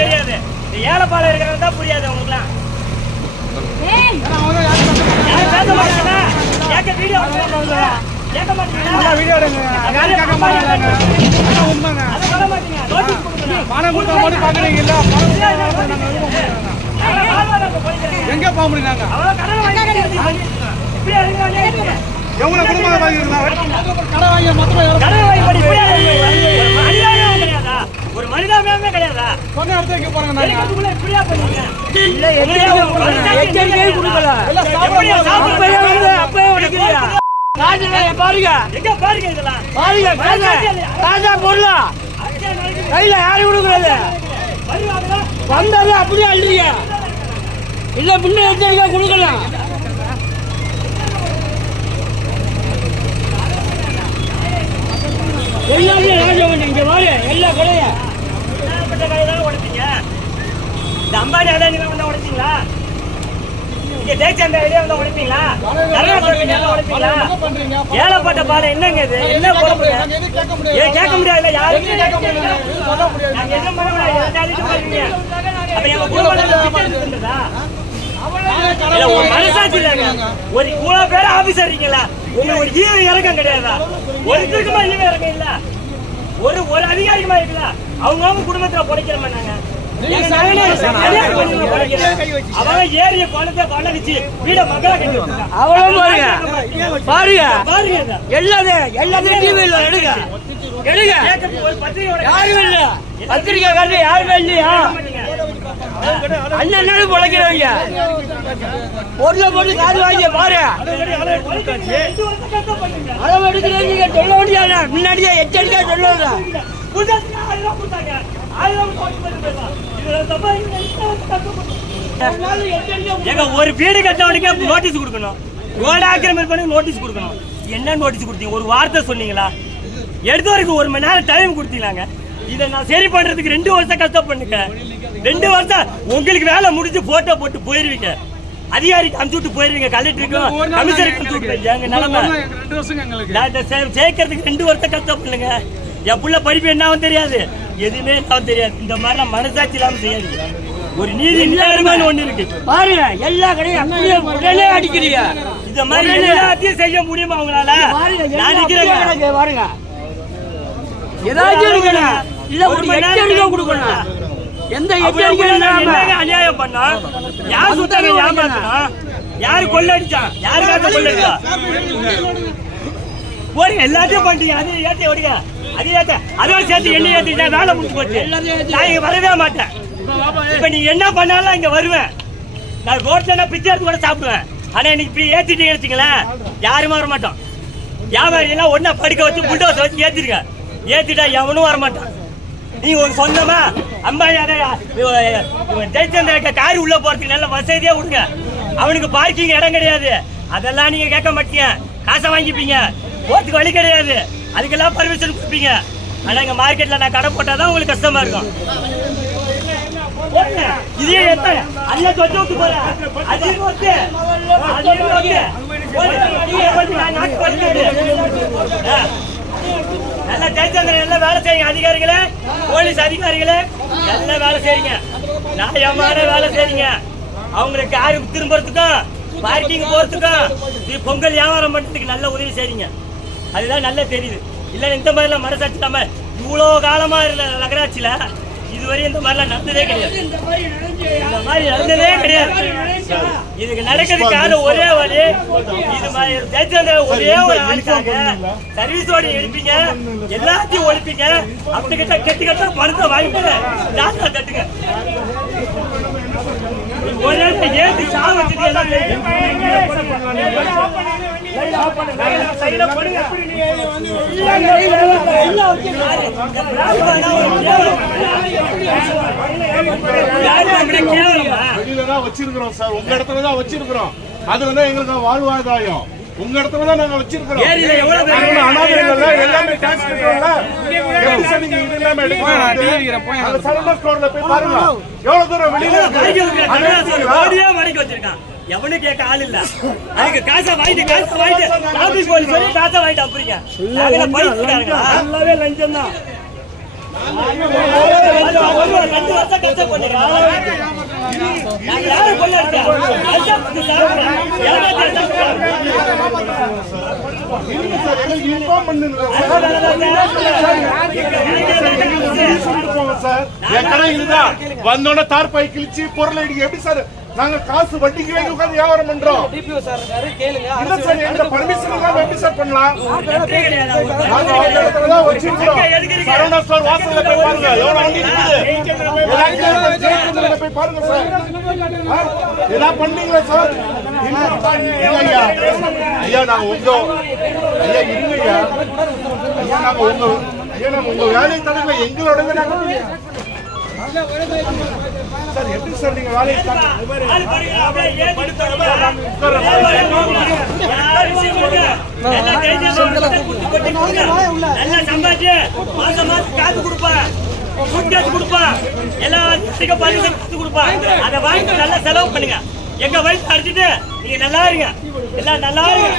தெரியாது. ஏழைப்பாளையம் இருக்கிறது தான் புரியாது அவங்களுக்குலாம். எங்க போக முடியும்? ஒரு மனிதாபிமானமே கிடையாதா? கையில யாரும் கொடுக்கறது வந்தாலும் அப்படியே அள்ளுங்க. இல்ல முன்ன எச்சரிக்கை கொடுக்கலாம். எல்லாமே ராஜவண்டி இங்க வாரு. எல்லா கடையும் கடையெல்லாம் உடைப்பீங்க. இந்த அம்பானி அதானிகள் வந்தா உடைப்பீங்களா? இங்க தேய்ச்சந்த வெளியே வந்தா உடைப்பீங்களா? உடைப்பீங்களா? ஏழைப்பட்ட பாலை என்னங்க இது? என்ன குழம்பு? கேட்க முடியாது. யாருமே கேட்க முடியாது. நாங்க எதுவும் பண்ண முடியாது. அப்ப எங்க குடும்பம் ஒரு மனசாட்சி இல்லைங்க. ஒரு இவ்வளவு பேர் ஆபீசர் இருக்கீங்களா? உங்களுக்கு ஒரு ஈவ இறக்கம் கிடையாதா? ஒருத்தருக்குமா ஈவ இறக்கம் இல்ல? ஒரு ஒரு அதிகாரிக்குமா இருக்குல்ல? அவங்க குடும்பத்துல பொழைக்கிறோமா நாங்க? அவங்க ஏரிய பணத்தை பண்ணடிச்சு வீட மக்களா கட்டி அவ்வளவு பாருங்க பாருங்க. எல்லாத்தையும் டிவியில் எடுங்க எடுங்க. யாருமே இல்ல, பத்திரிக்கை காட்டு யாருமே இல்லையா? அண்ணன் பொழைக்கிறவங்க பொருளை போட்டு காது வாங்கி பாரு. அளவு எடுக்கிறீங்க சொல்ல முடியாது. முன்னாடியே எச்சரிக்கையா சொல்லுவாங்க. ஒரு வீடு கட்டவனுக்கு நோட்டீஸ் கொடுக்கணும். ரோடு ஆக்கிரமிப்பு பண்ணி நோட்டீஸ் கொடுக்கணும். என்ன நோட்டீஸ் கொடுத்தீங்க? ஒரு வார்த்தை சொன்னீங்களா? எடுத்த வரைக்கும் 1 மணி நேரம் டைம் கொடுத்தீங்களாங்க. இதை நான் சரி பண்றதுக்கு 2 வருஷம் கஷ்டப்படுங்க. 2 வருஷம் உங்களுக்கு வேலை முடிஞ்சு போட்டோ போட்டு போயிருவீங்க. அதிகாரிக்கு அனுப்பிச்சு விட்டு போயிருவீங்க. கலெக்டருக்கும் கமிஷனருக்கு அனுப்பிச்சு விட்டு எங்க நிலைமை சேர்க்கறதுக்கு 2 வருஷம் கஷ்டப்படுங்க. என் புள்ள படிப்பு என்னாவும் தெரியாது, எதுவுமே என்னாவும் தெரியாது. இந்த மாதிரி மனசாட்சி இல்லாம செய்யாது. ஒரு நீதி நிலைமைன்னு ஒண்ணு இருக்கு பாருங்க. எல்லா கடையும் உடனே அடிக்கிறீங்க. இந்த மாதிரி எல்லாத்தையும் செய்ய முடியுமா அவங்களால? பாருங்க ஏதாச்சும் இருக்கணும். இல்ல ஒரு எச்சரிக்கை கொடுக்கணும். எந்த எச்சரிக்கை அநியாயம் பண்ணா? யார் சுத்தாங்க? ஏமாத்தனா? யாரு கொள்ளடிச்சா? யாருக்காக கொள்ளடிச்சா? போறீங்க எல்லாத்தையும் பண்ணிட்டீங்க. அது ஏத்தி ஓடுங்க. அது ஏத்த அதோட சேர்த்து எண்ணெய் ஏத்திட்டா வேலை முடிஞ்சு போச்சு. நான் இங்க வரவே மாட்டேன். இப்ப நீ என்ன பண்ணாலும் இங்க வருவேன். நான் ரோட்ல பிச்சை எடுத்து கூட சாப்பிடுவேன். ஆனா இன்னைக்கு இப்படி ஏத்திட்டீங்கன்னு வச்சுங்களேன், யாருமே வர மாட்டோம். வியாபாரி எல்லாம் ஒன்னா படுக்க வச்சு புல்டோஸ் வச்சு ஏத்திருக்க. ஏத்திட்டா எவனும் வரமாட்டான். நீங்க ஒரு சொந்தமா அம்பானி ஜெயச்சந்திர காரி உள்ள போறதுக்கு நல்ல வசதியா விடுங்க. அவனுக்கு பார்க்கிங் இடம் கிடையாது. அதெல்லாம் நீங்க கேட்க மாட்டீங்க. காசை வாங்கிப்பீங்க. போறதுக்கு வழி கிடையாது. அதுக்கெல்லாம் பர்மிஷன் கொடுப்பீங்க. ஆனா இங்க மார்க்கெட்ல நான் கடை போட்டாதான் உங்களுக்கு கஷ்டமா இருக்கும். இதே அல்ல தொட்டு போற நல்லா ஜெயச்சந்திரன் எல்லாம் வேலை செய்யுங்க. அதிகாரிகளே, போலீஸ் அதிகாரிகளே எல்லாம் வேலை செய்யுங்க. நியாயமான வேலை செய்யுங்க. அவங்களுக்கு காரு திரும்புறதுக்கும் பார்க்கிங் போறதுக்கும் பொங்கல் வியாபாரம் பண்றதுக்கு நல்ல உதவி செய்றீங்க. அதுதான் நல்லா தெரியுது. இல்ல இந்த மாதிரிலாம் மனசாட்சி இல்லாம இவ்வளவு காலமா இருந்த நகராட்சியில இதுவரை இந்த மாதிரிலாம் நடந்ததே கிடையாது. இந்த மாதிரி நடந்ததே கிடையாது. இதுக்கு நடக்கிறதுக்கான ஒரே வழி இது மாதிரி ஜெயச்சந்திர ஒரே ஒரு ஆளுக்காக சர்வீஸோட எடுப்பீங்க. எல்லாத்தையும் ஒழிப்பீங்க. அப்படி கிட்ட கெட்டு கட்டா பணத்தை வாங்கிட்டு ஜாஸ்தியா கட்டுங்க. ஒரு ஏற்றி சா வச்சுட்டு எல்லாம் வச்சிருக்கிறோம் சார். உங்க இடத்துலதான் வச்சிருக்கிறோம். அது வந்து எங்களுக்கு வாழ்வாதாரம். உங்க இடத்துலதான் நாங்க வச்சிருக்கிறோம். எல்லாமே டாக்ஸ் கட்டுறோம்ல. நீங்க இது எல்லாமே எடுக்கலாம். போய் பாருங்க எவ்வளவு தூரம் வெளியில வச்சிருக்கான். எவனும் கேட்க ஆள் இல்ல. அதுக்கு காசை வாங்கிட்டு டிராபிக் போலீஸ் சொல்லி காசை வாங்கிட்டு அப்புறீங்க. நல்லாவே லஞ்சம் தான். 2 வருஷம் கஷ்டப்பட்டீங்க. நான் யாரும் கொள்ள இருக்கேன். இன்ஃபார்ம் பண்ணுங்க சார். என் கடை இதுதான். வந்தோடனே தார்பாய் கிழிச்சு பொருளை அடிக்க எப்படி சார் நாங்க காசு வட்டிக்கு வாங்கி உட்கார்ந்து வியாபாரம் பண்றோம்? டிபிஓ சார் இருக்காரு, கேளுங்க. இல்ல சார், எங்க பர்மிஷன் இல்லாம எப்படி சார் பண்ணலாம்? நாங்க அந்த இடத்துல தான் வச்சிருக்கோம். சரவணா ஸ்டோர் வாசல்ல போய் பாருங்க, எவ்வளவு வண்டி இருக்குது. எல்லாத்தையும் ஜெயச்சந்திரன்ல போய் பாருங்க சார். என்ன பண்ணீங்களா சார்? இல்லையா ஐயா, நாங்க உங்க ஐயா இல்லையா ஐயா, நாங்க உங்க வேலையை தடுக்கல, எங்களோட சார். எப்படி சார் நீங்க வேலையை காசு கொடுப்பேன், அதை வாங்கி நல்லா செலவு பண்ணுங்க. எங்க வயசு அடிச்சுட்டு நீங்க நல்லா இருங்க, எல்லாம் நல்லா இருங்க.